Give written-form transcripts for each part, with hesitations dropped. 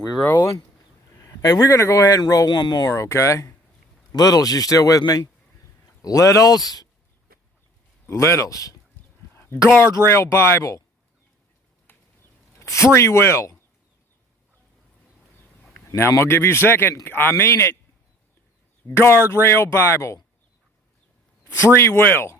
We rolling? Hey, we're going to go ahead and roll one more, okay? Littles, you still with me? Littles? Littles. Guardrail Bible. Free will. Now I'm going to give you a second. I mean it. Guardrail Bible. Free will.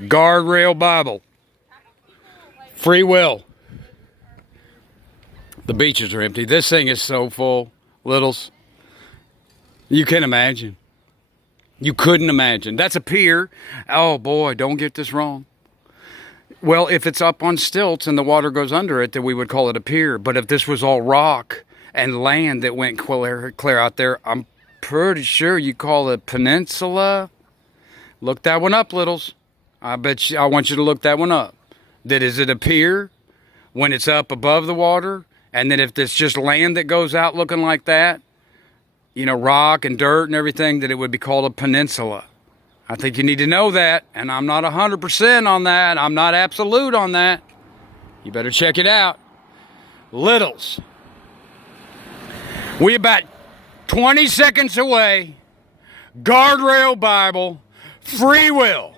Guardrail Bible. Free will. The beaches are empty. This thing is so full, Littles. You can imagine. You couldn't imagine. That's a pier. Oh boy, don't get this wrong. Well, if it's up on stilts and the water goes under it, then we would call it a pier. But if this was all rock and land that went clear out there, I'm pretty sure you call it peninsula. Look that one up, Littles. I want you to look that one up. That is it a pier when it's up above the water? And then if it's just land that goes out looking like that, you know, rock and dirt and everything, that it would be called a peninsula. I think you need to know that. And I'm not 100% on that. I'm not absolute on that. You better check it out. Littles. We about 20 seconds away. Guardrail Bible. Free will.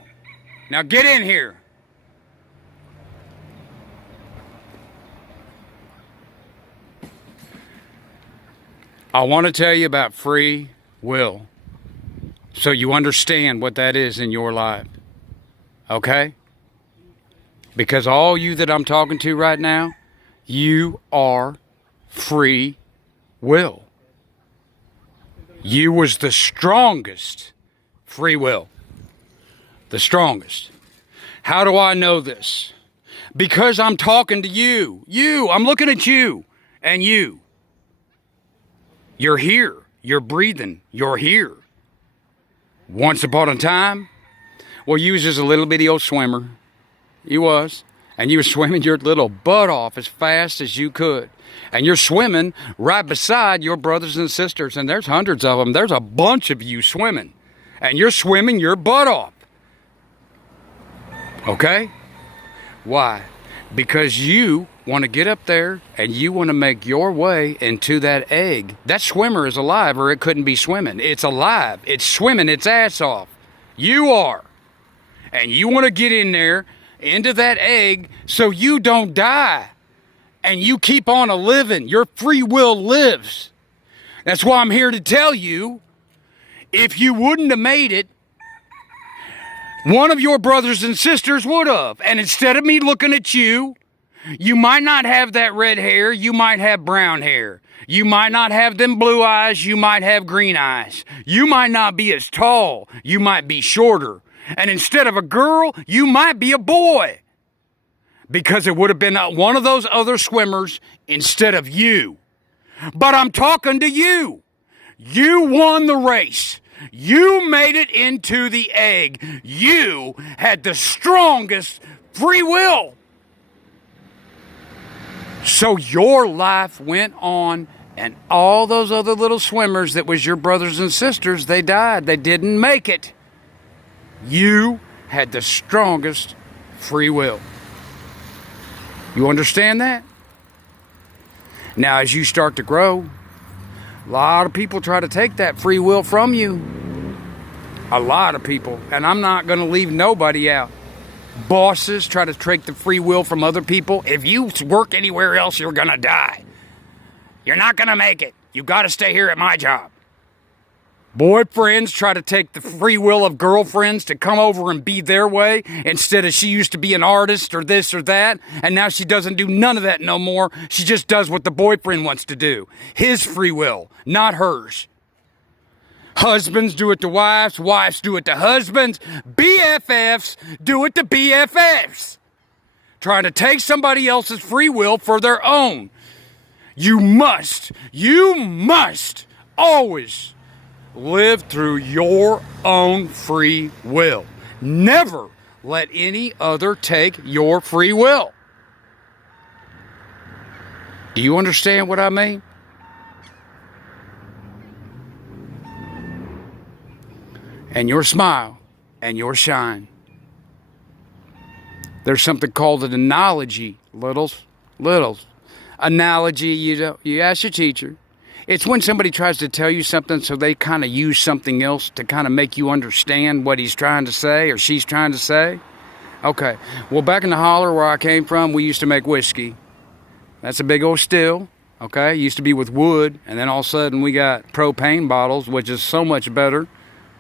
Now get in here. I want to tell you about free will so you understand what that is in your life. Okay? Because all you that I'm talking to right now, you are free will. You was the strongest free will. The strongest. How do I know this? Because I'm talking to you. I'm looking at you and you. You're here. You're breathing. You're here. Once upon a time, well, you was just a little bitty old swimmer. You was. And you were swimming your little butt off as fast as you could. And you're swimming right beside your brothers and sisters. And there's hundreds of them. There's a bunch of you swimming. And you're swimming your butt off. Okay? Why? Because you want to get up there and you want to make your way into that egg. That swimmer is alive or it couldn't be swimming. It's alive. It's swimming its ass off. You are. And you want to get in there into that egg so you don't die. And you keep on a living. Your free will lives. That's why I'm here to tell you, if you wouldn't have made it, one of your brothers and sisters would have. And instead of me looking at you, you might not have that red hair. You might have brown hair. You might not have them blue eyes. You might have green eyes. You might not be as tall. You might be shorter. And instead of a girl, you might be a boy. Because it would have been one of those other swimmers instead of you. But I'm talking to you. You won the race. You made it into the egg. You had the strongest free will. So your life went on, and all those other little swimmers that was your brothers and sisters, they died. They didn't make it. You had the strongest free will. You understand that? Now, as you start to grow, a lot of people try to take that free will from you. A lot of people. And I'm not going to leave nobody out. Bosses try to take the free will from other people. If you work anywhere else, you're going to die. You're not going to make it. You got to stay here at my job. Boyfriends try to take the free will of girlfriends to come over and be their way instead of she used to be an artist or this or that, and now she doesn't do none of that no more. She just does what the boyfriend wants to do. His free will, not hers. Husbands do it to wives, wives do it to husbands, BFFs do it to BFFs. Trying to take somebody else's free will for their own. You must always live through your own free will. Never let any other take your free will. Do you understand what I mean? And your smile and your shine. There's something called an analogy, littles. Analogy, you ask your teacher. It's when somebody tries to tell you something so they kind of use something else to kind of make you understand what he's trying to say or she's trying to say. Okay, well, back in the holler where I came from, we used to make whiskey. That's a big old still, okay? It used to be with wood, and then all of a sudden we got propane bottles, which is so much better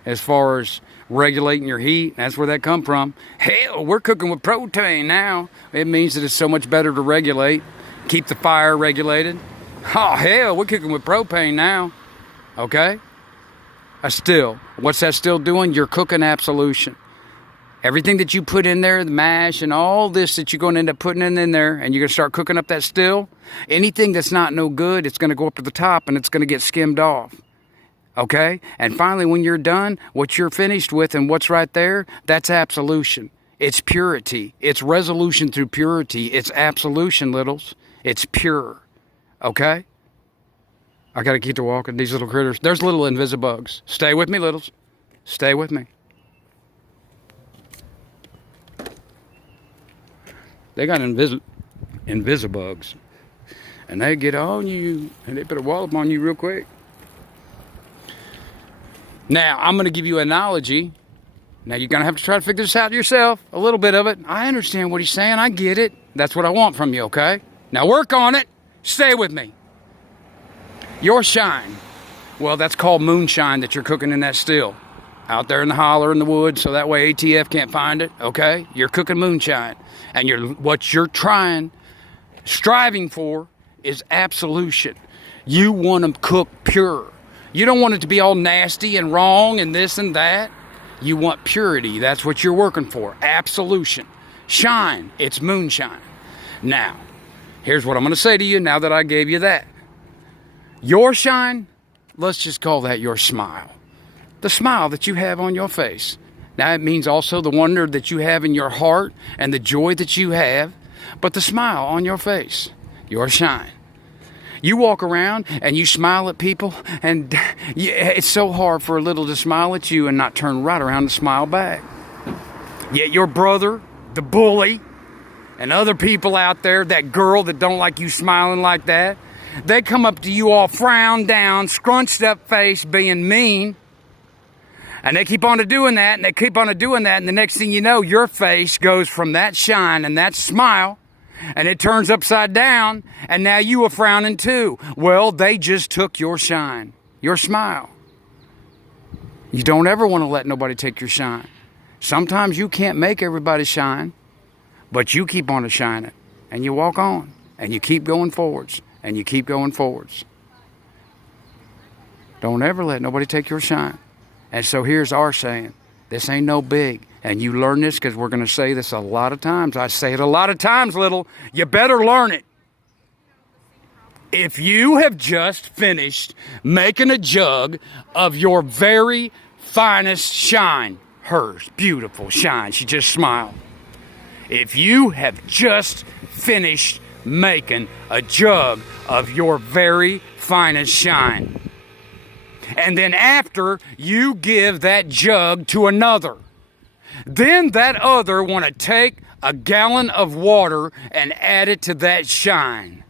as far as regulating your heat. That's where that come from. Hell, we're cooking with propane now. It means that it's so much better to regulate, keep the fire regulated. Oh, hell, we're cooking with propane now, okay? A still. What's that still doing? You're cooking absolution. Everything that you put in there, the mash and all this that you're going to end up putting in there, and you're going to start cooking up that still, anything that's not no good, it's going to go up to the top and it's going to get skimmed off. Okay? And finally, when you're done, what you're finished with and what's right there, that's absolution. It's purity. It's resolution through purity. It's absolution, littles. It's pure. Okay? I got to keep to walking. These little critters. There's little invisibugs. Stay with me, littles. Stay with me. They got invisibugs. And they get on you, and they put a wallop on you real quick. Now, I'm going to give you an analogy. Now, you're going to have to try to figure this out yourself. A little bit of it. I understand what he's saying. I get it. That's what I want from you, okay? Now, work on it. Stay with me. Your shine. Well, that's called moonshine that you're cooking in that still. Out there in the holler in the woods, so that way ATF can't find it, okay? You're cooking moonshine. And what you're striving for is absolution. You want to cook pure. You don't want it to be all nasty and wrong and this and that. You want purity. That's what you're working for. Absolution. Shine. It's moonshine. Now, here's what I'm going to say to you now that I gave you that. Your shine, let's just call that your smile. The smile that you have on your face. Now, it means also the wonder that you have in your heart and the joy that you have, but the smile on your face, your shine. You walk around and you smile at people, and it's so hard for a little to smile at you and not turn right around and smile back. Yet your brother, the bully, and other people out there, that girl that don't like you smiling like that, they come up to you all frowned down, scrunched up face, being mean. And they keep on doing that, and they keep on doing that, and the next thing you know, your face goes from that shine and that smile, and it turns upside down, and now you are frowning too. Well, they just took your shine, your smile. You don't ever want to let nobody take your shine. Sometimes you can't make everybody shine, but you keep on shining, and you walk on, and you keep going forwards, and you keep going forwards. Don't ever let nobody take your shine. And so here's our saying, this ain't no big. And you learn this because we're going to say this a lot of times. I say it a lot of times, little. You better learn it. If you have just finished making a jug of your very finest shine, hers, beautiful shine, she just smiled. If you have just finished making a jug of your very finest shine, and then after you give that jug to another, then that other want to take a gallon of water and add it to that shine.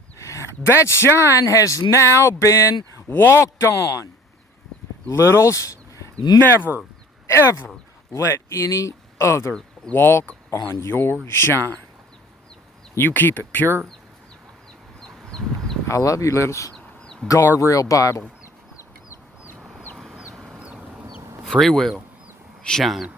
That shine has now been walked on. Littles, never, ever let any other walk on your shine. You keep it pure. I love you, littles. Guardrail Bible. Free will. Shine.